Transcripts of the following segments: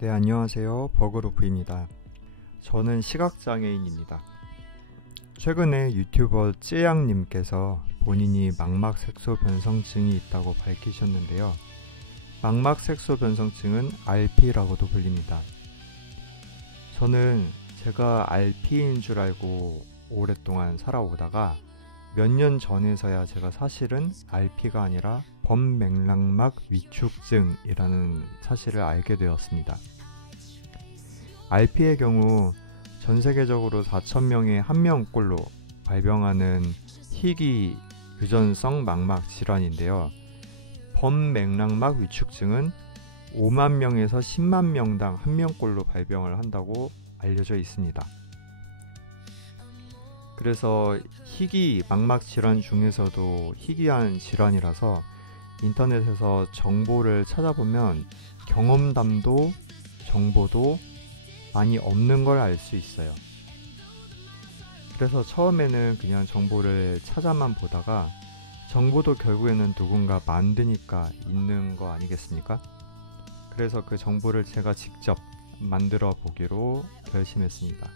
네, 안녕하세요. 버그로프입니다. 저는 시각장애인입니다. 최근에 유튜버 쯔양님께서 본인이 망막색소변성증이 있다고 밝히셨는데요. 망막색소변성증은 RP라고도 불립니다. 저는 제가 RP인 줄 알고 오랫동안 살아오다가 몇 년 전에서야 제가 사실은 RP가 아니라 범맥락막 위축증이라는 사실을 알게 되었습니다. RP의 경우 전 세계적으로 4,000명에 1명꼴로 발병하는 희귀 유전성 망막 질환인데요. 범맥락막 위축증은 5만 명에서 10만 명당 1명꼴로 발병을 한다고 알려져 있습니다. 그래서 희귀 망막 질환 중에서도 희귀한 질환이라서 인터넷에서 정보를 찾아보면 경험담도 정보도 많이 없는 걸 알 수 있어요. 그래서 처음에는 그냥 정보를 찾아만 보다가 정보도 결국에는 누군가 만드니까 있는 거 아니겠습니까? 그래서 그 정보를 제가 직접 만들어 보기로 결심했습니다.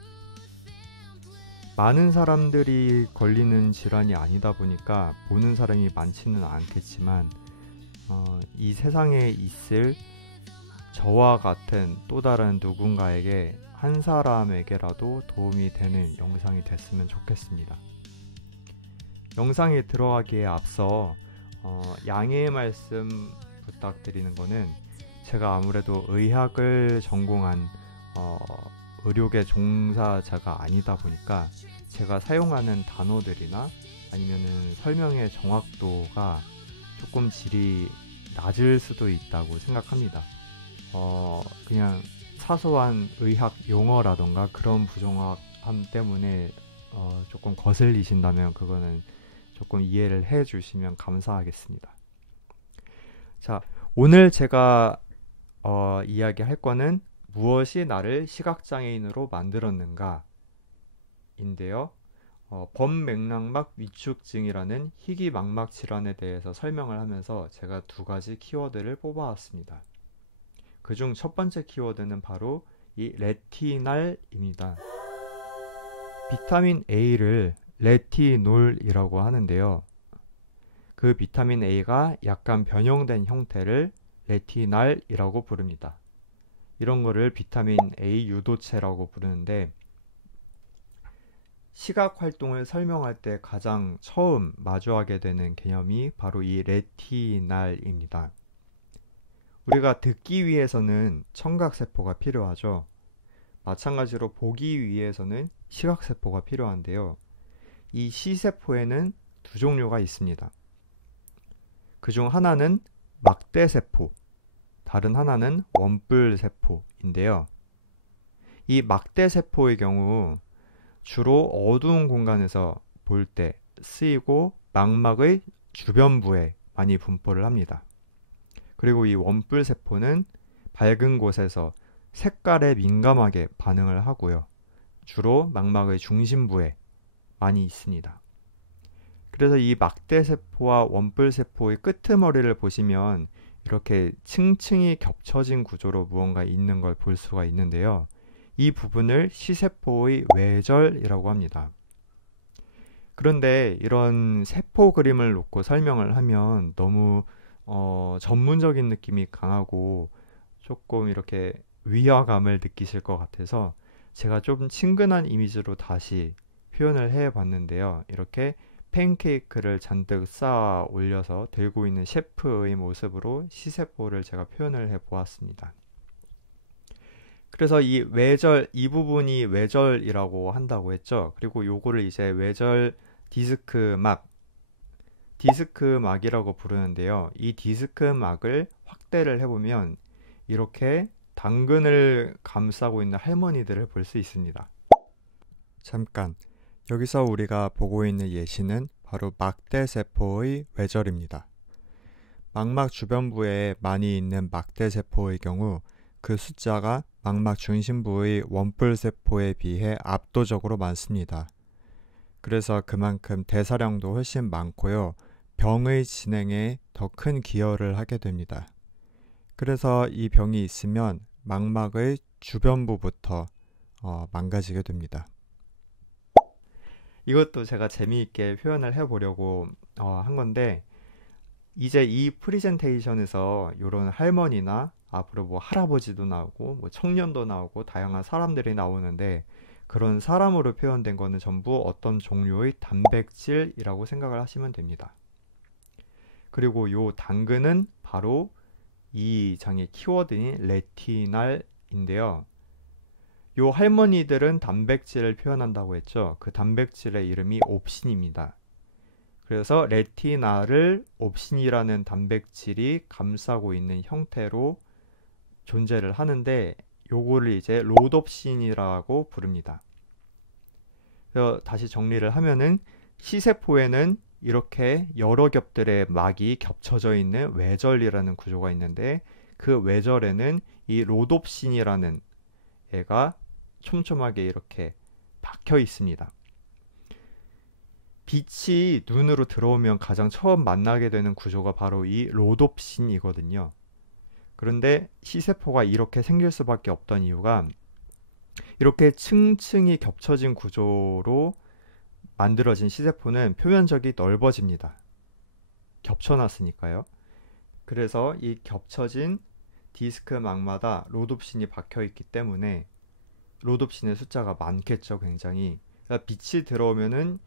많은 사람들이 걸리는 질환이 아니다 보니까 보는 사람이 많지는 않겠지만 이 세상에 있을 저와 같은 또 다른 누군가에게 한 사람에게라도 도움이 되는 영상이 됐으면 좋겠습니다. 영상에 들어가기에 앞서 양해의 말씀 부탁드리는 거는 제가 아무래도 의학을 전공한 의료계 종사자가 아니다 보니까 제가 사용하는 단어들이나 아니면은 설명의 정확도가 조금 질이 낮을 수도 있다고 생각합니다. 그냥 사소한 의학 용어라던가 그런 부정확함 때문에 조금 거슬리신다면 그거는 조금 이해를 해 주시면 감사하겠습니다. 자, 오늘 제가 이야기할 거는 무엇이 나를 시각장애인으로 만들었는가 인데요. 범맥락막 위축증이라는 희귀 망막 질환에 대해서 설명을 하면서 제가 두 가지 키워드를 뽑아왔습니다. 그중 첫 번째 키워드는 바로 이 레티날입니다. 비타민 A를 레티놀이라고 하는데요. 그 비타민 A가 약간 변형된 형태를 레티날이라고 부릅니다. 이런 거를 비타민 A 유도체라고 부르는데 시각 활동을 설명할 때 가장 처음 마주하게 되는 개념이 바로 이 레티날입니다. 우리가 듣기 위해서는 청각세포가 필요하죠. 마찬가지로 보기 위해서는 시각세포가 필요한데요. 이 시세포에는 두 종류가 있습니다. 그중 하나는 막대세포, 다른 하나는 원뿔세포인데요. 이 막대세포의 경우 주로 어두운 공간에서 볼 때 쓰이고 망막의 주변부에 많이 분포를 합니다. 그리고 이 원뿔세포는 밝은 곳에서 색깔에 민감하게 반응을 하고요. 주로 망막의 중심부에 많이 있습니다. 그래서 이 막대세포와 원뿔세포의 끄트머리를 보시면 이렇게 층층이 겹쳐진 구조로 무언가 있는 걸 볼 수가 있는데요. 이 부분을 시세포의 외절이라고 합니다. 그런데 이런 세포 그림을 놓고 설명을 하면 너무 전문적인 느낌이 강하고 조금 이렇게 위화감을 느끼실 것 같아서 제가 좀 친근한 이미지로 다시 표현을 해 봤는데요. 이렇게 팬케이크를 잔뜩 쌓아 올려서 들고 있는 셰프의 모습으로 시세포를 제가 표현을 해 보았습니다. 그래서 이 외절, 이 부분이 외절이라고 한다고 했죠. 그리고 요거를 이제 외절 디스크막이라고 부르는데요. 이 디스크막을 확대를 해보면 이렇게 당근을 감싸고 있는 할머니들을 볼 수 있습니다. 잠깐, 여기서 우리가 보고 있는 예시는 바로 막대세포의 외절입니다. 망막 주변부에 많이 있는 막대세포의 경우 그 숫자가 망막 중심부의 원뿔세포에 비해 압도적으로 많습니다. 그래서 그만큼 대사량도 훨씬 많고요. 병의 진행에 더 큰 기여를 하게 됩니다. 그래서 이 병이 있으면 망막의 주변부부터 망가지게 됩니다. 이것도 제가 재미있게 표현을 해보려고 한 건데, 이제 이 프리젠테이션에서 이런 할머니나 앞으로 뭐 할아버지도 나오고 뭐 청년도 나오고 다양한 사람들이 나오는데, 그런 사람으로 표현된 거는 전부 어떤 종류의 단백질이라고 생각을 하시면 됩니다. 그리고 요 당근은 바로 이 장의 키워드인 레티날인데요. 요 할머니들은 단백질을 표현한다고 했죠. 그 단백질의 이름이 옵신입니다. 그래서 레티나를 옵신이라는 단백질이 감싸고 있는 형태로 존재를 하는데, 요거를 이제 롯옵신이라고 부릅니다. 그래서 다시 정리를 하면은, C세포에는 이렇게 여러 겹들의 막이 겹쳐져 있는 외절이라는 구조가 있는데, 그 외절에는 이 롯옵신이라는 애가 촘촘하게 이렇게 박혀 있습니다. 빛이 눈으로 들어오면 가장 처음 만나게 되는 구조가 바로 이 롯옵신이거든요. 그런데 C세포가 이렇게 생길 수밖에 없던 이유가, 이렇게 층층이 겹쳐진 구조로 만들어진 C세포는 표면적이 넓어집니다. 겹쳐놨으니까요. 그래서 이 겹쳐진 디스크 막마다 롯옵신이 박혀 있기 때문에 롯옵신의 숫자가 많겠죠, 굉장히. 그러니까 빛이 들어오면은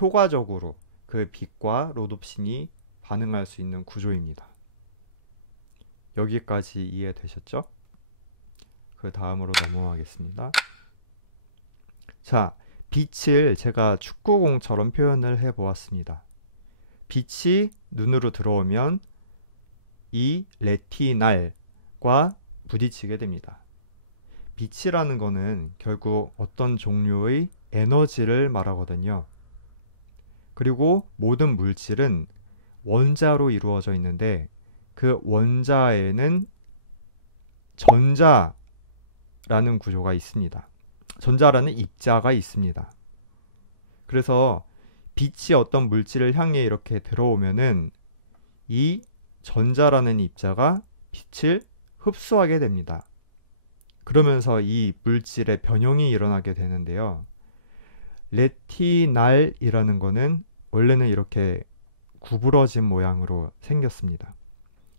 효과적으로 그 빛과 롯옵신이 반응할 수 있는 구조입니다. 여기까지 이해되셨죠? 그 다음으로 넘어가겠습니다. 자, 빛을 제가 축구공처럼 표현을 해보았습니다. 빛이 눈으로 들어오면 이 레티날과 부딪히게 됩니다. 빛이라는 거는 결국 어떤 종류의 에너지를 말하거든요. 그리고 모든 물질은 원자로 이루어져 있는데, 그 원자에는 전자라는 구조가 있습니다. 전자라는 입자가 있습니다. 그래서 빛이 어떤 물질을 향해 이렇게 들어오면은 이 전자라는 입자가 빛을 흡수하게 됩니다. 그러면서 이 물질의 변형이 일어나게 되는데요. 레티날이라는 거는 원래는 이렇게 구부러진 모양으로 생겼습니다.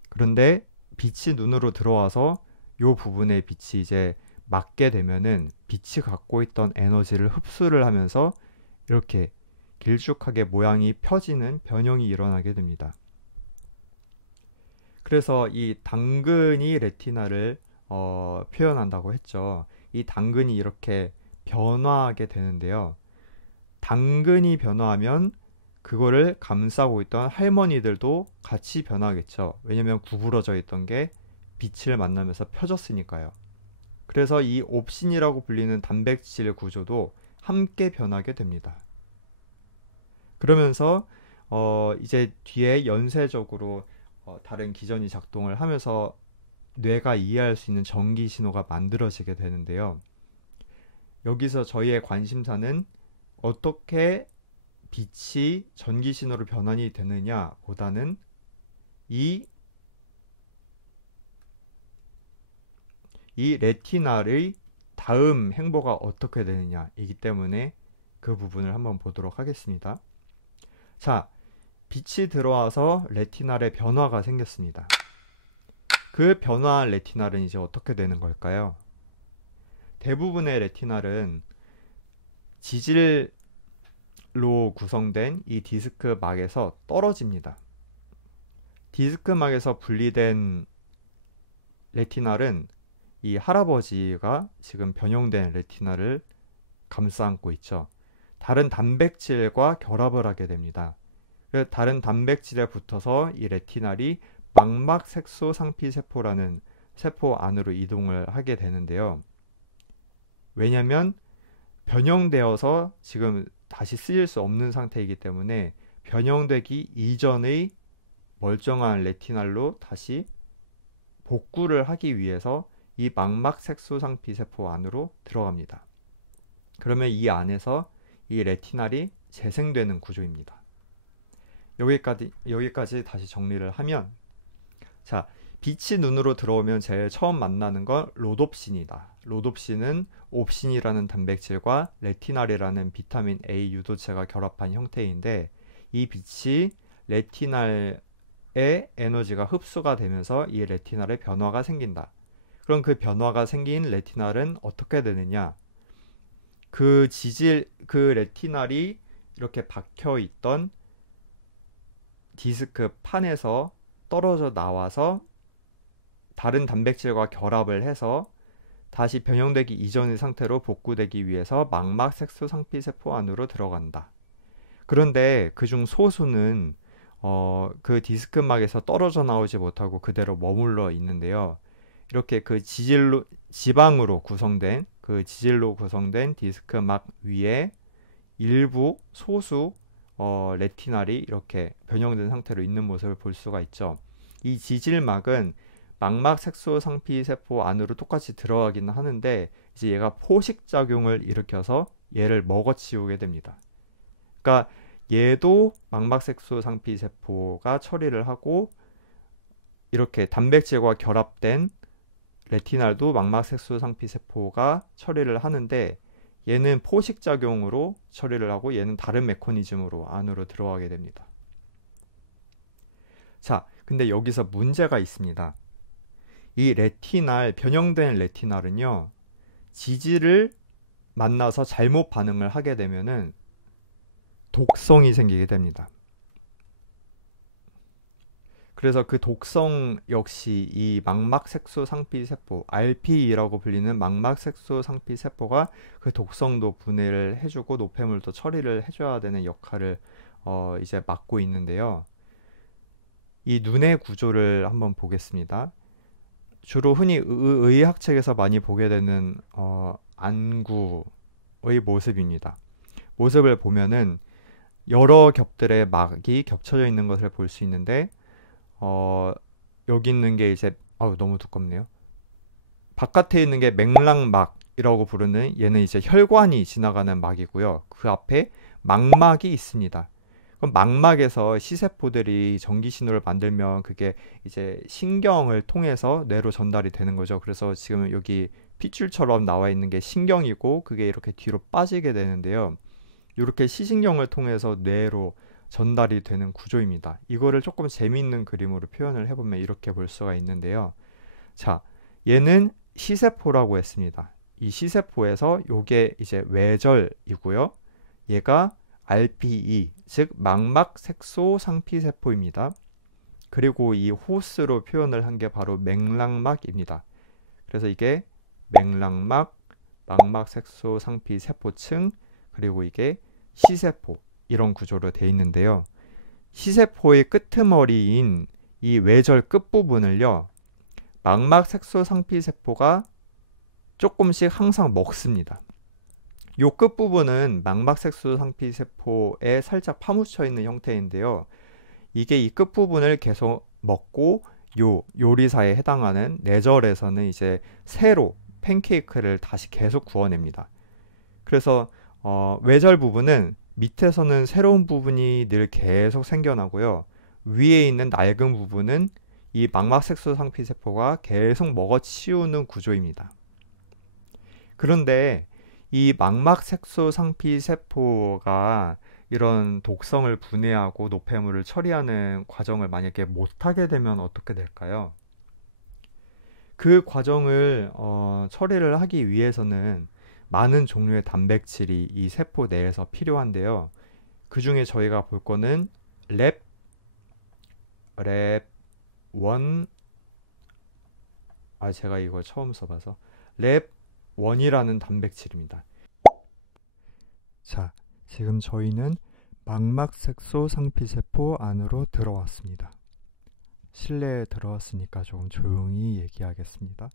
그런데 빛이 눈으로 들어와서 이 부분에 빛이 이제 맞게 되면은 빛이 갖고 있던 에너지를 흡수를 하면서 이렇게 길쭉하게 모양이 펴지는 변형이 일어나게 됩니다. 그래서 이 당근이 레티나를 표현한다고 했죠. 이 당근이 이렇게 변화하게 되는데요. 당근이 변화하면 그거를 감싸고 있던 할머니들도 같이 변하겠죠. 왜냐면 구부러져 있던 게 빛을 만나면서 펴졌으니까요. 그래서 이 옵신이라고 불리는 단백질 구조도 함께 변하게 됩니다. 그러면서 이제 뒤에 연쇄적으로 다른 기전이 작동을 하면서 뇌가 이해할 수 있는 전기 신호가 만들어지게 되는데요. 여기서 저희의 관심사는 어떻게 빛이 전기 신호로 변환이 되느냐 보다는 이 레티나의 다음 행보가 어떻게 되느냐이기 때문에 그 부분을 한번 보도록 하겠습니다. 자, 빛이 들어와서 레티날에 변화가 생겼습니다. 그 변화한 레티날은 이제 어떻게 되는 걸까요? 대부분의 레티날은 지질로 구성된 이 디스크 막에서 떨어집니다. 디스크 막에서 분리된 레티날은 이 할아버지가 지금 변형된 레티날을 감싸 안고 있죠. 다른 단백질과 결합을 하게 됩니다. 다른 단백질에 붙어서 이 레티날이 망막 색소 상피 세포라는 세포 안으로 이동을 하게 되는데요. 왜냐하면 변형되어서 지금 다시 쓰일 수 없는 상태이기 때문에 변형되기 이전의 멀쩡한 레티날로 다시 복구를 하기 위해서 이 망막 색소 상피 세포 안으로 들어갑니다. 그러면 이 안에서 이 레티날이 재생되는 구조입니다. 여기까지 다시 정리를 하면, 자, 빛이 눈으로 들어오면 제일 처음 만나는 건 로놉신이다. 로놉신은 옵신이라는 단백질과 레티날이라는 비타민 A 유도체가 결합한 형태인데 이 빛이 레티날의 에너지가 흡수가 되면서 이 레티날에 변화가 생긴다. 그럼 그 변화가 생긴 레티날은 어떻게 되느냐? 그 레티날이 이렇게 박혀 있던 디스크 판에서 떨어져 나와서 다른 단백질과 결합을 해서 다시 변형되기 이전의 상태로 복구되기 위해서 망막 색소상피세포 안으로 들어간다. 그런데 그중 소수는 그 디스크막에서 떨어져 나오지 못하고 그대로 머물러 있는데요. 이렇게 지방으로 구성된 지질로 구성된 디스크막 위에 일부 소수 레티날이 이렇게 변형된 상태로 있는 모습을 볼 수가 있죠. 이 지질막은 망막 색소 상피 세포 안으로 똑같이 들어가기는 하는데 이제 얘가 포식 작용을 일으켜서 얘를 먹어치우게 됩니다. 그러니까 얘도 망막 색소 상피 세포가 처리를 하고 이렇게 단백질과 결합된 레티날도 망막 색소 상피 세포가 처리를 하는데 얘는 포식 작용으로 처리를 하고 얘는 다른 메커니즘으로 안으로 들어가게 됩니다. 자, 근데 여기서 문제가 있습니다. 이 변형된 레티날은요, 지질을 만나서 잘못 반응을 하게 되면은 독성이 생기게 됩니다. 그래서 그 독성 역시 이 망막색소 상피세포, RPE라고 불리는 망막색소 상피세포가 그 독성도 분해를 해주고 노폐물도 처리를 해줘야 되는 역할을 이제 맡고 있는데요. 이 눈의 구조를 한번 보겠습니다. 주로 흔히 의학책에서 많이 보게 되는 안구의 모습입니다. 모습을 보면은 여러 겹들의 막이 겹쳐져 있는 것을 볼 수 있는데 여기 있는 게 이제 너무 두껍네요. 바깥에 있는 게 맥락막이라고 부르는 얘는 이제 혈관이 지나가는 막이고요. 그 앞에 망막이 있습니다. 그럼 망막에서 시세포들이 전기 신호를 만들면 그게 이제 신경을 통해서 뇌로 전달이 되는 거죠. 그래서 지금 여기 핏줄처럼 나와 있는 게 신경이고 그게 이렇게 뒤로 빠지게 되는데요. 이렇게 시신경을 통해서 뇌로 전달이 되는 구조입니다. 이거를 조금 재미있는 그림으로 표현을 해보면 이렇게 볼 수가 있는데요. 자, 얘는 시세포라고 했습니다. 이 시세포에서 요게 이제 외절이고요. 얘가 RPE, 즉 망막색소 상피세포입니다. 그리고 이 호스로 표현을 한 게 바로 맥락막입니다. 그래서 이게 맥락막, 망막색소 상피세포층, 그리고 이게 시세포, 이런 구조로 되어 있는데요. 시세포의 끄트머리인 이 외절 끝부분을요, 망막색소 상피세포가 조금씩 항상 먹습니다. 요 끝부분은 망막색소 상피세포에 살짝 파묻혀 있는 형태인데요. 이게 이 끝부분을 계속 먹고 요 요리사에 해당하는 뇌절에서는 이제 새로 팬케이크를 다시 계속 구워냅니다. 그래서 외절 부분은 밑에서는 새로운 부분이 늘 계속 생겨나고요. 위에 있는 낡은 부분은 이 망막색소 상피세포가 계속 먹어치우는 구조입니다. 그런데 이 망막색소 상피세포가 이런 독성을 분해하고 노폐물을 처리하는 과정을 만약에 못하게 되면 어떻게 될까요? 그 과정을 처리를 하기 위해서는 많은 종류의 단백질이 이 세포 내에서 필요한데요. 그 중에 저희가 볼 거는 랩1, 제가 이걸 처음 써봐서 랩1이라는 단백질입니다. 자, 지금 저희는 망막색소 상피세포 안으로 들어왔습니다. 실내에 들어왔으니까 조금 조용히 얘기하겠습니다.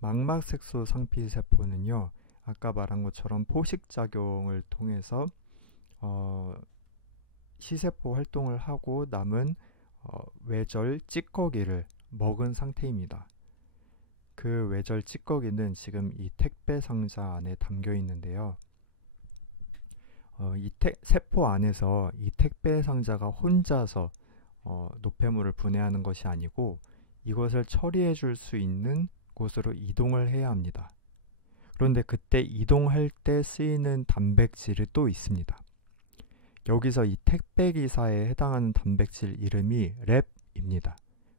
망막색소 상피세포는요, 아까 말한 것처럼 포식작용을 통해서 시세포 활동을 하고 남은 외절 찌꺼기를 먹은 상태입니다. 그 외절 찌꺼기는 지금 이 택배 상자 안에 담겨 있는데요. 세포 안에서 이 택배 상자가 혼자서 노폐물을 분해하는 것이 아니고 이것을 처리해 줄 수 있는 곳으로 이동을 해야 합니다. 그런데 그때 이동할 때 쓰이는 단백질이 또 있습니다. 여기서 이 택배 기사에 해당하는 단백질 이름이 랩입니다.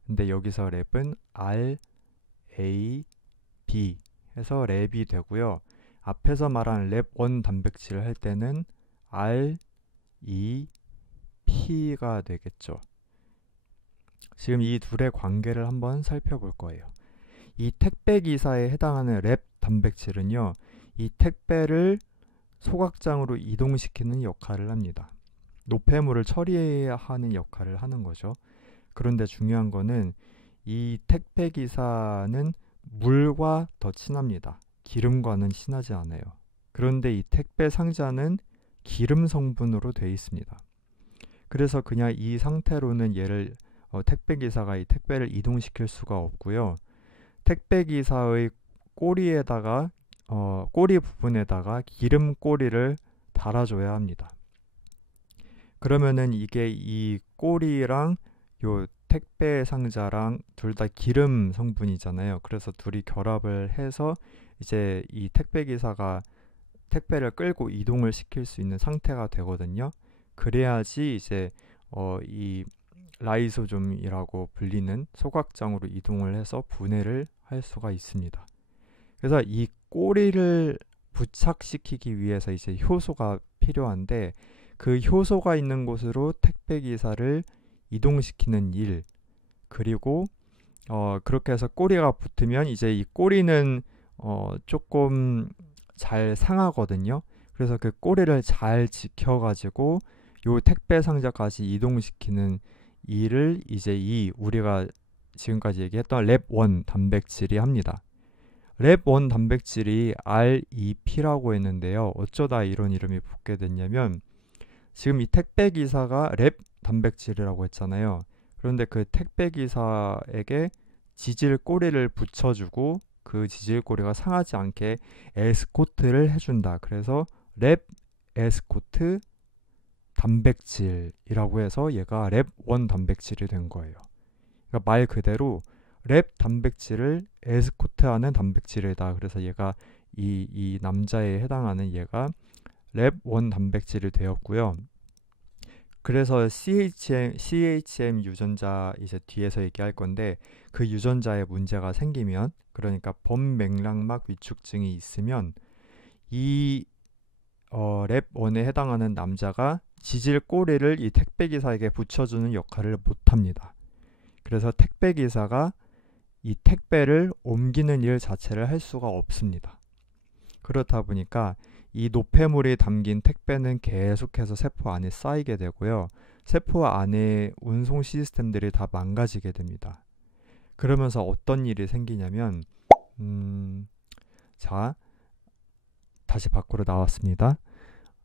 근데 여기서 랩은 R, A, B 해서 랩이 되고요. 앞에서 말한 랩1 단백질을 할 때는 R, E, P가 되겠죠. 지금 이 둘의 관계를 한번 살펴볼 거예요. 이 택배 기사에 해당하는 랩 단백질은요, 이 택배를 소각장으로 이동시키는 역할을 합니다. 노폐물을 처리해야 하는 역할을 하는 거죠. 그런데 중요한 거는 이 택배 기사는 물과 더 친합니다. 기름과는 친하지 않아요. 그런데 이 택배 상자는 기름 성분으로 되어 있습니다. 그래서 그냥 이 상태로는 택배 기사가 이 택배를 이동시킬 수가 없고요. 택배 기사의 꼬리에다가 꼬리 부분에다가 기름 꼬리를 달아줘야 합니다. 그러면은 이게 이 꼬리랑 요 택배 상자랑 둘 다 기름 성분이잖아요. 그래서 둘이 결합을 해서 이제 이 택배 기사가 택배를 끌고 이동을 시킬 수 있는 상태가 되거든요. 그래야지 이제 이 라이소좀이라고 불리는 소각장으로 이동을 해서 분해를 할 수가 있습니다. 그래서 이 꼬리를 부착시키기 위해서 이제 효소가 필요한데 그 효소가 있는 곳으로 택배 기사를 이동시키는 일, 그리고 그렇게 해서 꼬리가 붙으면 이제 이 꼬리는 조금 잘 상하거든요. 그래서 그 꼬리를 잘 지켜가지고 요 택배 상자까지 이동시키는 일을 이제 우리가 지금까지 얘기했던 랩1 단백질이 합니다. 랩1 단백질이 REP라고 했는데요. 어쩌다 이런 이름이 붙게 됐냐면 지금 이 택배 기사가 랩 단백질이라고 했잖아요. 그런데 그 택배 기사에게 지질 꼬리를 붙여주고 그 지질 꼬리가 상하지 않게 에스코트를 해준다. 그래서 랩 에스코트 단백질이라고 해서 얘가 랩1 단백질이 된 거예요. 그러니까 말 그대로 랩 단백질을 에스코트하는 단백질이다. 그래서 얘가 이 남자에 해당하는 얘가 랩1 단백질이 되었고요. 그래서 CHM 유전자 이제 뒤에서 얘기할 건데 그 유전자에 문제가 생기면, 그러니까 범맥락막 위축증이 있으면 이 랩1에 해당하는 남자가 지질 꼬리를 이 택배 기사에게 붙여주는 역할을 못합니다. 그래서 택배 기사가 이 택배를 옮기는 일 자체를 할 수가 없습니다. 그렇다 보니까 이 노폐물이 담긴 택배는 계속해서 세포 안에 쌓이게 되고요. 세포 안에 운송 시스템들이 다 망가지게 됩니다. 그러면서 어떤 일이 생기냐면 자, 다시 밖으로 나왔습니다.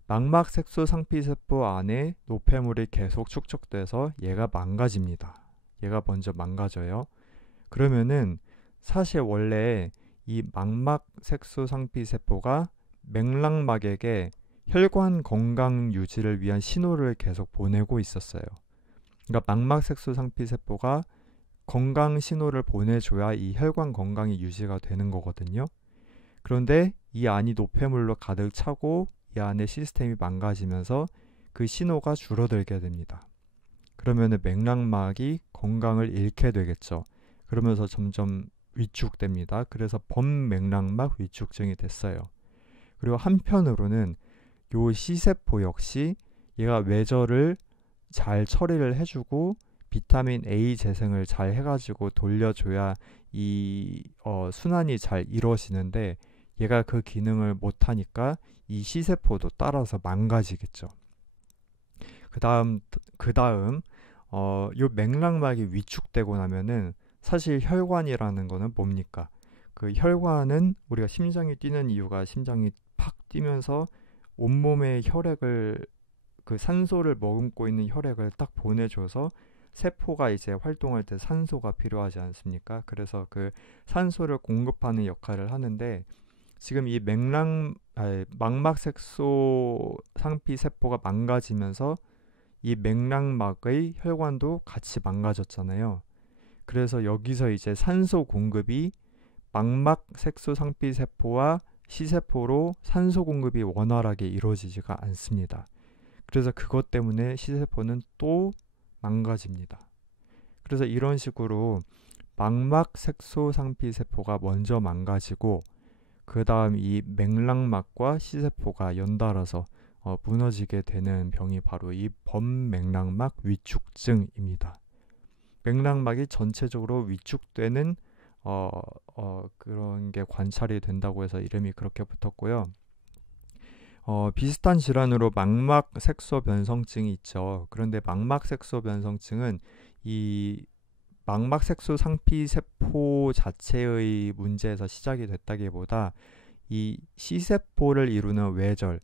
망막색소 상피세포 안에 노폐물이 계속 축적돼서 얘가 망가집니다. 얘가 먼저 망가져요. 그러면은 사실 원래 이 망막색소 상피세포가 맥락막에게 혈관 건강 유지를 위한 신호를 계속 보내고 있었어요. 그러니까 망막색소 상피세포가 건강 신호를 보내줘야 이 혈관 건강이 유지가 되는 거거든요. 그런데 이 안이 노폐물로 가득 차고 이 안의 시스템이 망가지면서 그 신호가 줄어들게 됩니다. 그러면 맥락막이 건강을 잃게 되겠죠. 그러면서 점점 위축됩니다. 그래서 범맥락막 위축증이 됐어요. 그리고 한편으로는 요 C세포 역시 얘가 외절을 잘 처리를 해주고 비타민 A 재생을 잘 해가지고 돌려줘야 이 순환이 잘 이루어지는데 얘가 그 기능을 못하니까 이 C세포도 따라서 망가지겠죠. 그 다음 요 맥락막이 위축되고 나면은 사실 혈관이라는 거는 뭡니까? 그 혈관은 우리가 심장이 뛰는 이유가 심장이 팍 뛰면서 온몸의 혈액을, 그 산소를 머금고 있는 혈액을 딱 보내줘서 세포가 이제 활동할 때 산소가 필요하지 않습니까? 그래서 그 산소를 공급하는 역할을 하는데 지금 이 망막색소 상피 세포가 망가지면서 이 맥락막의 혈관도 같이 망가졌잖아요. 그래서 여기서 이제 산소 공급이 망막 색소상피세포와 C세포로 산소 공급이 원활하게 이루어지지가 않습니다. 그래서 그것 때문에 C세포는 또 망가집니다. 그래서 이런 식으로 망막 색소상피세포가 먼저 망가지고 그 다음 이 맥락막과 C세포가 연달아서 무너지게 되는 병이 바로 이 범맥락막 위축증입니다. 맥락막이 전체적으로 위축되는 그런 게 관찰이 된다고 해서 이름이 그렇게 붙었고요. 비슷한 질환으로 망막 색소 변성증이 있죠. 그런데 망막 색소 변성증은 이 망막 색소 상피세포 자체의 문제에서 시작이 됐다기보다 이 C세포를 이루는 외절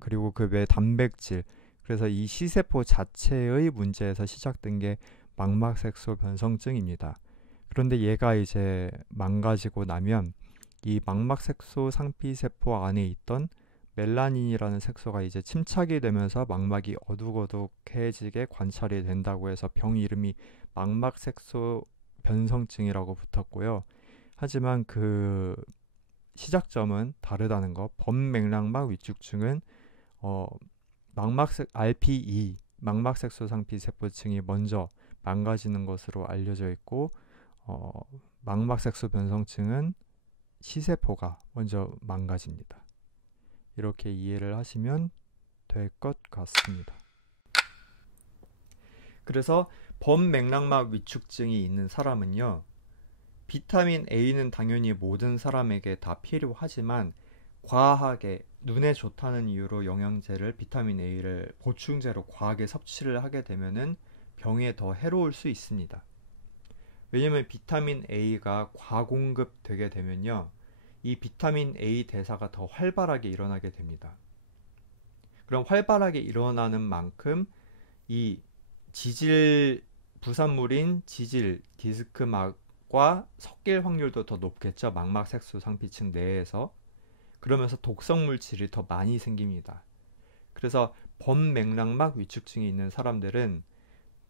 그리고 그 외 단백질, 그래서 이 C세포 자체의 문제에서 시작된 게 망막 색소 변성증입니다. 그런데 얘가 이제 망가지고 나면 이 망막 색소 상피세포 안에 있던 멜라닌이라는 색소가 이제 침착이 되면서 망막이 어둑어둑해지게 관찰이 된다고 해서 병 이름이 망막 색소 변성증이라고 붙었고요. 하지만 그 시작점은 다르다는 거. 범맥락막 위축증은 RPE 망막 색소 상피세포층이 먼저 망가지는 것으로 알려져 있고 망막 색소 변성증은 C세포가 먼저 망가집니다. 이렇게 이해를 하시면 될 것 같습니다. 그래서 범맥락막 위축증이 있는 사람은요, 비타민 A는 당연히 모든 사람에게 다 필요하지만 과하게 눈에 좋다는 이유로 영양제를 비타민 A를 보충제로 과하게 섭취를 하게 되면은 병에 더 해로울 수 있습니다. 왜냐면 비타민 A가 과공급되게 되면요, 이 비타민 A 대사가 더 활발하게 일어나게 됩니다. 그럼 활발하게 일어나는 만큼 이 지질 부산물인 지질 디스크막과 섞일 확률도 더 높겠죠. 망막 색소 상피층 내에서. 그러면서 독성 물질이 더 많이 생깁니다. 그래서 범맥락막 위축증이 있는 사람들은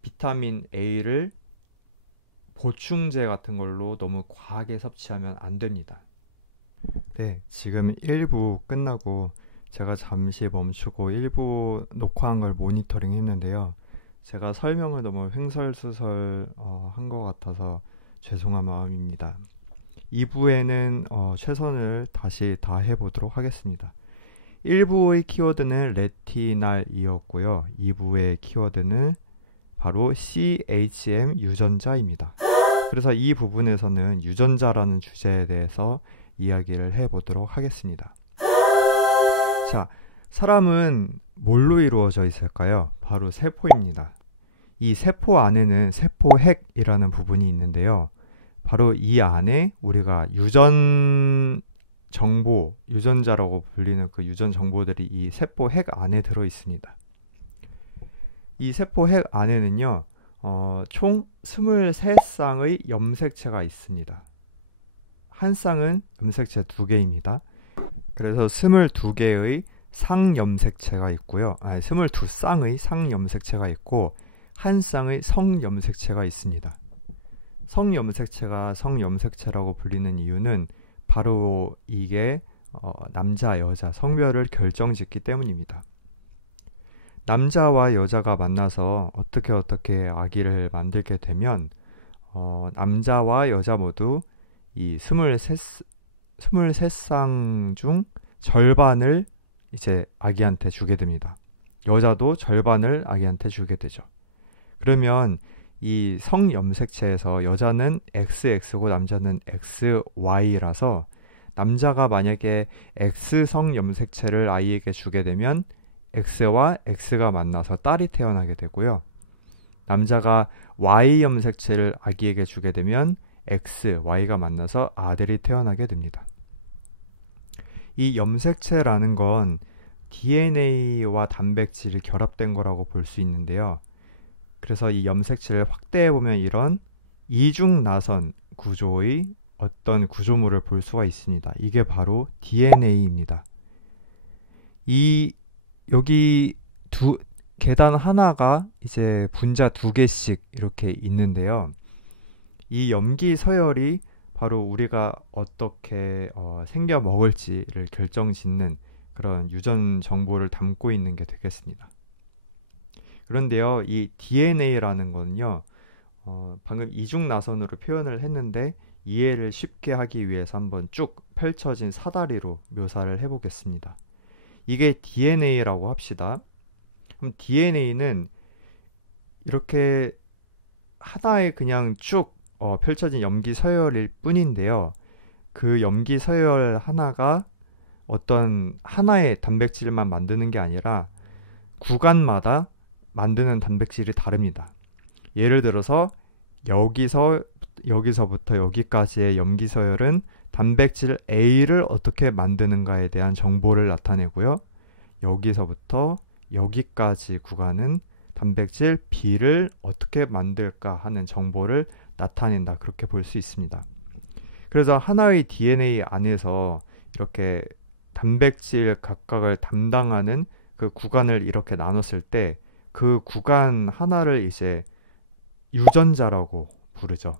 비타민 A를 보충제 같은 걸로 너무 과하게 섭취하면 안 됩니다. 네, 지금 1부 끝나고 제가 잠시 멈추고 1부 녹화한 걸 모니터링 했는데요. 제가 설명을 너무 횡설수설 한 것 같아서 죄송한 마음입니다. 2부에는 최선을 다시 다해보도록 하겠습니다. 1부의 키워드는 레티날이었고요. 2부의 키워드는 바로 CHM 유전자입니다. 그래서 이 부분에서는 유전자라는 주제에 대해서 이야기를 해보도록 하겠습니다. 자, 사람은 뭘로 이루어져 있을까요? 바로 세포입니다. 이 세포 안에는 세포핵이라는 부분이 있는데요. 바로 이 안에 우리가 유전 정보, 유전자라고 불리는 그 유전 정보들이 이 세포핵 안에 들어 있습니다. 이 세포핵 안에는요, 총 23쌍의 염색체가 있습니다. 한 쌍은 염색체 2개입니다. 그래서 22개의 상염색체가 있고요. 22쌍의 상염색체가 있고 한 쌍의 성염색체가 있습니다. 성염색체가 성염색체라고 불리는 이유는 바로 이게 남자, 여자, 성별을 결정짓기 때문입니다. 남자와 여자가 만나서 어떻게 아기를 만들게 되면 남자와 여자 모두 이 23쌍 중 절반을 이제 아기한테 주게 됩니다. 여자도 절반을 아기한테 주게 되죠. 그러면 이 성염색체에서 여자는 XX고 남자는 XY라서 남자가 만약에 X성 염색체를 아이에게 주게 되면 X와 X가 만나서 딸이 태어나게 되고요. 남자가 Y 염색체를 아기에게 주게 되면 X, Y가 만나서 아들이 태어나게 됩니다. 이 염색체라는 건 DNA와 단백질이 결합된 거라고 볼 수 있는데요. 그래서 이 염색체를 확대해 보면 이런 이중나선 구조의 어떤 구조물을 볼 수가 있습니다. 이게 바로 DNA입니다. 여기 계단 하나가 이제 분자 2개씩 이렇게 있는데요. 이 염기 서열이 바로 우리가 어떻게 생겨 먹을지를 결정짓는 그런 유전 정보를 담고 있는 게 되겠습니다. 그런데요, 이 DNA라는 거는요, 방금 이중나선으로 표현을 했는데 이해를 쉽게 하기 위해서 한번 쭉 펼쳐진 사다리로 묘사를 해보겠습니다. 이게 DNA라고 합시다. 그럼 DNA는 이렇게 하나의 그냥 쭉 펼쳐진 염기 서열일 뿐인데요. 그 염기 서열 하나가 어떤 하나의 단백질만 만드는 게 아니라 구간마다 만드는 단백질이 다릅니다. 예를 들어서 여기서부터 여기까지의 염기 서열은 단백질 A를 어떻게 만드는가에 대한 정보를 나타내고요. 여기서부터 여기까지 구간은 단백질 B를 어떻게 만들까 하는 정보를 나타낸다. 그렇게 볼 수 있습니다. 그래서 하나의 DNA 안에서 이렇게 단백질 각각을 담당하는 그 구간을 이렇게 나눴을 때 그 구간 하나를 이제 유전자라고 부르죠.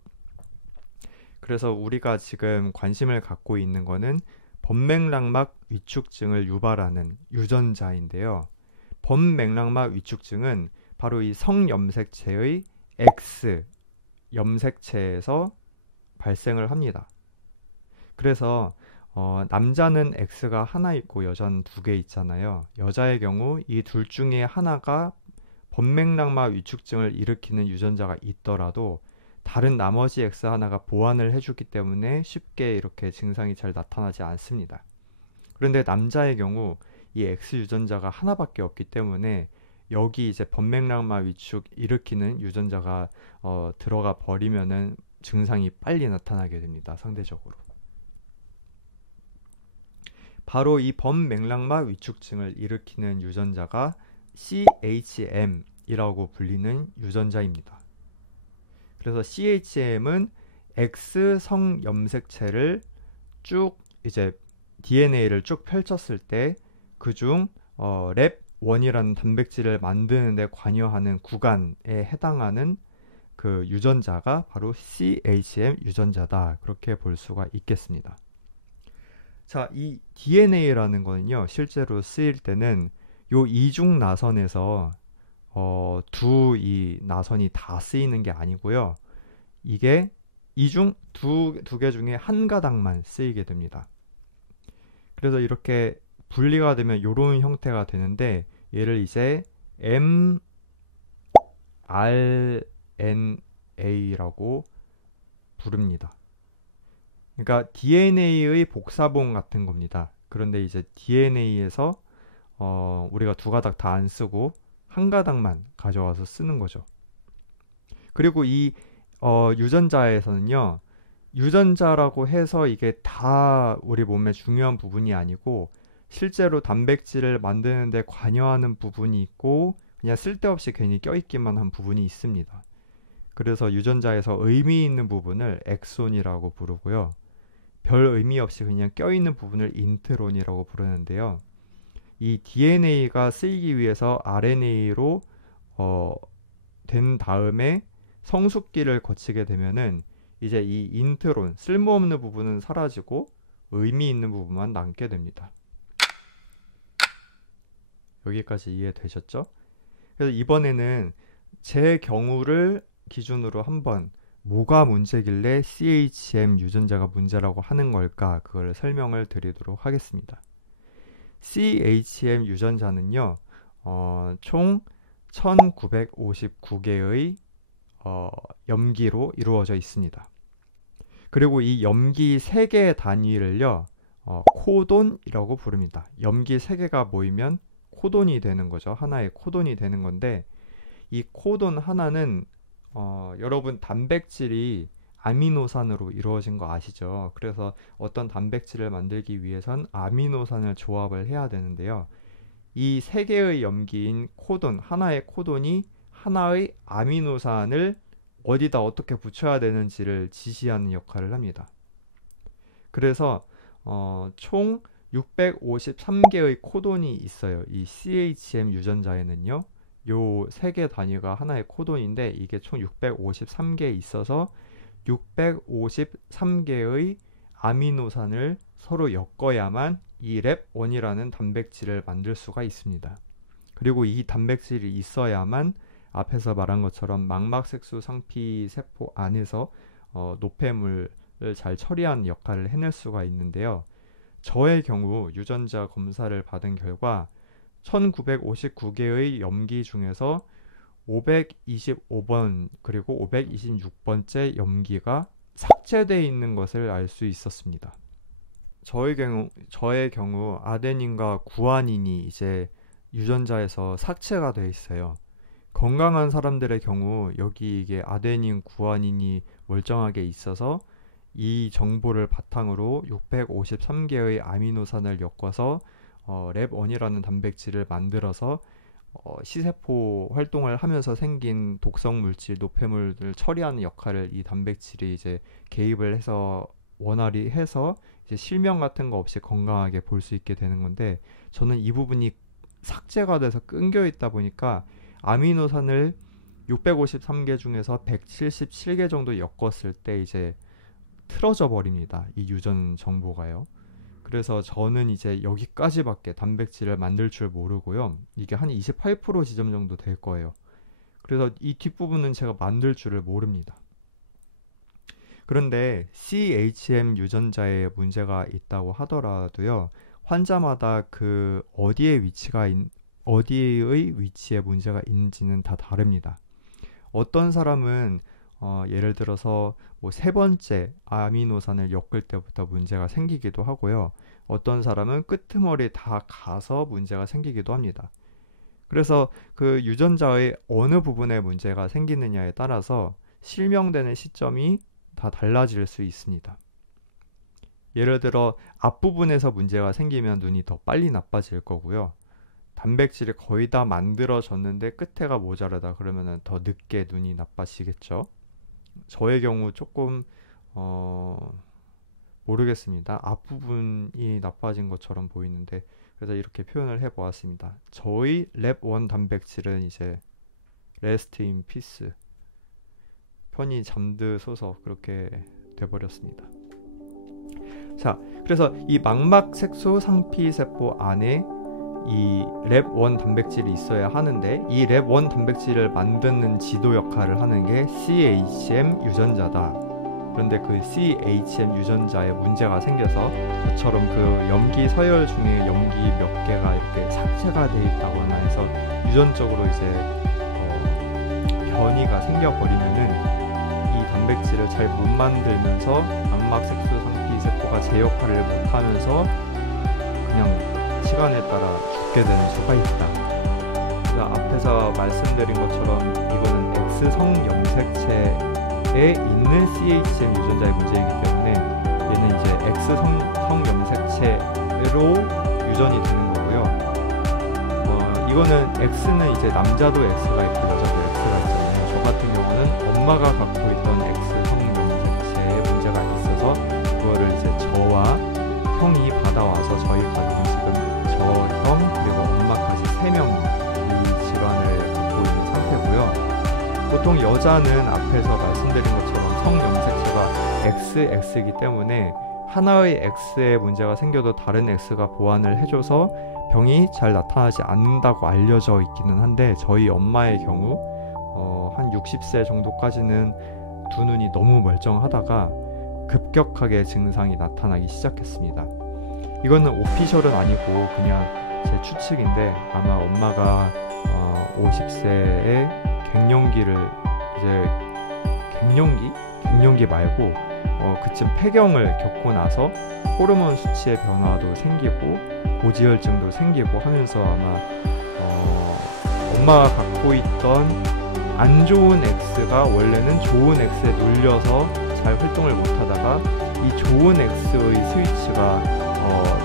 그래서 우리가 지금 관심을 갖고 있는 거는 범맥락막 위축증을 유발하는 유전자인데요. 범맥락막 위축증은 바로 이 성염색체의 X 염색체에서 발생을 합니다. 그래서 남자는 X가 하나 있고 여자는 두 개 있잖아요. 여자의 경우 이 둘 중에 하나가 범맥락막 위축증을 일으키는 유전자가 있더라도 다른 나머지 X 하나가 보완을 해주기 때문에 쉽게 이렇게 증상이 잘 나타나지 않습니다. 그런데 남자의 경우 이 X 유전자가 하나밖에 없기 때문에 여기 이제 범맥락막 위축 일으키는 유전자가 들어가 버리면은 증상이 빨리 나타나게 됩니다. 상대적으로. 바로 이 범맥락막 위축증을 일으키는 유전자가 CHM이라고 불리는 유전자입니다. 그래서 CHM은 X 성염색체를 쭉 이제 DNA를 쭉 펼쳤을 때 그중 랩1이라는 단백질을 만드는 데 관여하는 구간에 해당하는 그 유전자가 바로 CHM 유전자다. 그렇게 볼 수가 있겠습니다. 자, 이 DNA라는 거는요, 실제로 쓰일 때는 요 이중 나선에서 두 이 나선이 다 쓰이는 게 아니고요. 이게 이중 두 개 중에 한 가닥만 쓰이게 됩니다. 그래서 이렇게 분리가 되면 이런 형태가 되는데 얘를 이제 mRNA라고 부릅니다. 그러니까 DNA의 복사본 같은 겁니다. 그런데 이제 DNA에서 우리가 두 가닥 다 안 쓰고 한 가닥만 가져와서 쓰는 거죠. 그리고 이 유전자에서는요, 유전자라고 해서 이게 다 우리 몸의 중요한 부분이 아니고 실제로 단백질을 만드는 데 관여하는 부분이 있고 그냥 쓸데없이 괜히 껴있기만 한 부분이 있습니다. 그래서 유전자에서 의미 있는 부분을 엑손이라고 부르고요. 별 의미 없이 그냥 껴있는 부분을 인트론이라고 부르는데요. 이 DNA가 쓰이기 위해서 RNA로 된 다음에 성숙기를 거치게 되면은 이제 이 인트론, 쓸모없는 부분은 사라지고 의미 있는 부분만 남게 됩니다. 여기까지 이해되셨죠? 그래서 이번에는 제 경우를 기준으로 한번 뭐가 문제길래 CHM 유전자가 문제라고 하는 걸까? 그걸 설명을 드리도록 하겠습니다. CHM 유전자는요, 총 1959개의 염기로 이루어져 있습니다. 그리고 이 염기 3개의 단위를요, 코돈이라고 부릅니다. 염기 3개가 모이면 코돈이 되는 거죠. 하나의 코돈이 되는 건데, 이 코돈 하나는 여러분 단백질이 아미노산으로 이루어진 거 아시죠? 그래서 어떤 단백질을 만들기 위해선 아미노산을 조합을 해야 되는데요. 이 3개의 염기인 코돈, 하나의 코돈이 하나의 아미노산을 어디다 어떻게 붙여야 되는지를 지시하는 역할을 합니다. 그래서 총 653개의 코돈이 있어요. 이 CHM 유전자에는요. 요 3개 단위가 하나의 코돈인데 이게 총 653개 있어서 653개의 아미노산을 서로 엮어야만 이 랩1이라는 단백질을 만들 수가 있습니다. 그리고 이 단백질이 있어야만 앞에서 말한 것처럼 망막색소 상피 세포 안에서 노폐물을 잘 처리하는 역할을 해낼 수가 있는데요. 저의 경우 유전자 검사를 받은 결과 1959개의 염기 중에서 525번 그리고 526번째 염기가 삭제되어 있는 것을 알 수 있었습니다. 저의 경우 아데닌과 구아닌이 이제 유전자에서 삭제가 되어 있어요. 건강한 사람들의 경우 여기 이게 아데닌, 구아닌이 멀쩡하게 있어서 이 정보를 바탕으로 653개의 아미노산을 엮어서 랩1이라는 단백질을 만들어서 시세포 활동을 하면서 생긴 독성 물질, 노폐물을 처리하는 역할을 이 단백질이 이제 개입을 해서 원활히 해서 이제 실명 같은 거 없이 건강하게 볼 수 있게 되는 건데, 저는 이 부분이 삭제가 돼서 끊겨 있다 보니까 아미노산을 653개 중에서 177개 정도 엮었을 때 이제 틀어져 버립니다. 이 유전 정보가요. 그래서 저는 이제 여기까지밖에 단백질을 만들 줄 모르고요. 이게 한 28% 지점 정도 될 거예요. 그래서 이 뒷부분은 제가 만들 줄을 모릅니다. 그런데 CHM 유전자에 문제가 있다고 하더라도요, 환자마다 그 어디의 위치에 문제가 있는지는 다 다릅니다. 어떤 사람은 예를 들어서 뭐 세 번째 아미노산을 엮을 때부터 문제가 생기기도 하고요. 어떤 사람은 끄트머리 다 가서 문제가 생기기도 합니다. 그래서 그 유전자의 어느 부분에 문제가 생기느냐에 따라서 실명되는 시점이 다 달라질 수 있습니다. 예를 들어 앞부분에서 문제가 생기면 눈이 더 빨리 나빠질 거고요. 단백질이 거의 다 만들어졌는데 끝에가 모자라다 그러면 더 늦게 눈이 나빠지겠죠. 저의 경우 조금 모르겠습니다. 앞부분이 나빠진 것처럼 보이는데, 그래서 이렇게 표현을 해보았습니다. 저희 랩1 단백질은 이제 레스트 인 피스, 편히 잠드소서 그렇게 돼버렸습니다. 자, 그래서 이 망막색소 상피세포 안에 이 랩1 단백질이 있어야 하는데, 이 랩1 단백질을 만드는 지도 역할을 하는 게 CHM 유전자다. 그런데 그 CHM 유전자에 문제가 생겨서 저처럼 그 염기 서열 중에 염기 몇 개가 이렇게 삭제가 돼 있다거나 해서 유전적으로 이제 변이가 생겨버리면은 이 단백질을 잘 못 만들면서 망막색소 상피세포가 제 역할을 못하면서 그냥 시간에 따라 죽게 되는 수가 있다. 그래서 앞에서 말씀드린 것처럼 이거는 X성 염색체에 있는 CHM 유전자의 문제이기 때문에 얘는 이제 X성 염색체로 유전이 되는 거고요. 이거는 X는 이제 남자도 X가 있고 여자도 X가 있잖아요. 저 같은 경우는 엄마가 갖고 있던 X성 염색체에 문제가 있어서 그거를 이제 저와 형이 받아와서 저희 가족은 지금 저 형 그리고 엄마까지 3명이 이 질환을 갖고 있는 상태고요. 보통 여자는 앞에서 말씀드린 것처럼 성염색체가 XX이기 때문에 하나의 X에 문제가 생겨도 다른 X가 보완을 해줘서 병이 잘 나타나지 않는다고 알려져 있기는 한데, 저희 엄마의 경우 한 60세 정도까지는 두 눈이 너무 멀쩡하다가 급격하게 증상이 나타나기 시작했습니다. 이거는 오피셜은 아니고 그냥 제 추측인데, 아마 엄마가 50세에 갱년기를 이제 갱년기 말고 그쯤 폐경을 겪고 나서 호르몬 수치의 변화도 생기고 고지혈증도 생기고 하면서 아마 엄마가 갖고 있던 안 좋은 X가 원래는 좋은 X에 눌려서 잘 활동을 못하다가 이 좋은 X의 스위치가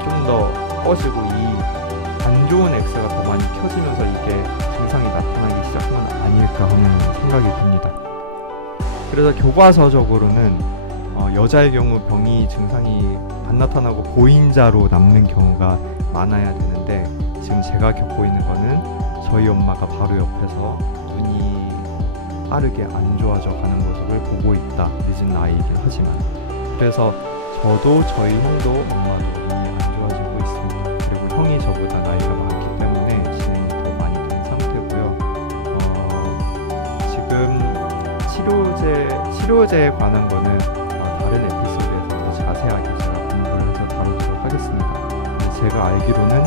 좀 더 꺼지고 이 안 좋은 X가 더 많이 켜지면서 이게 증상이 나타나기 시작한 건 아닐까 하는 생각이 듭니다. 그래서 교과서적으로는 여자의 경우 병이 증상이 안 나타나고 보인자로 남는 경우가 많아야 되는데, 지금 제가 겪고 있는 거는 저희 엄마가 바로 옆에서 눈이 빠르게 안 좋아져 가는 모습을 보고 있다. 늦은 나이이긴 하지만. 그래서 저도 저희 형도 엄마도 몸이 안 좋아지고 있습니다. 그리고 형이 저보다 나이가 많기 때문에 진행이 더 많이 된 상태고요. 지금 치료제에 관한 거는 다른 에피소드에서 더 자세하게 제가 공부를 해서 다루도록 하겠습니다. 근데 제가 알기로는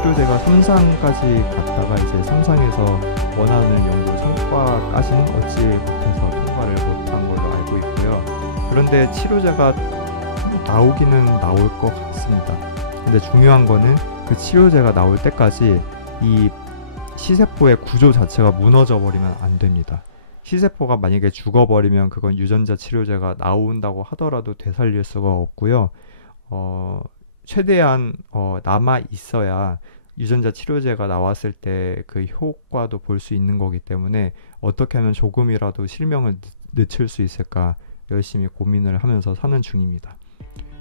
치료제가 3상까지 갔다가 이제 3상에서 원하는 연구 성과까지는 얻지 못해서 통과를 못한 걸로 알고 있고요. 그런데 치료제가 나오기는 나올 것 같습니다. 근데 중요한 거는 그 치료제가 나올 때까지 이 시세포의 구조 자체가 무너져 버리면 안 됩니다. 시세포가 만약에 죽어버리면 그건 유전자 치료제가 나온다고 하더라도 되살릴 수가 없고요. 최대한 남아 있어야 유전자 치료제가 나왔을 때 그 효과도 볼 수 있는 거기 때문에 어떻게 하면 조금이라도 실명을 늦출 수 있을까 열심히 고민을 하면서 사는 중입니다.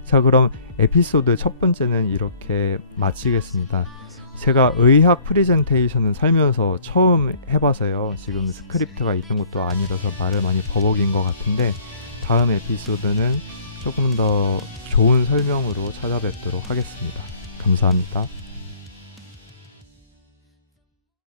자, 그럼 에피소드 첫 번째는 이렇게 마치겠습니다. 제가 의학 프리젠테이션은 살면서 처음 해봐서요. 지금 스크립트가 있는 것도 아니라서 말을 많이 버벅인 것 같은데 다음 에피소드는 조금 더 좋은 설명으로 찾아뵙도록 하겠습니다. 감사합니다.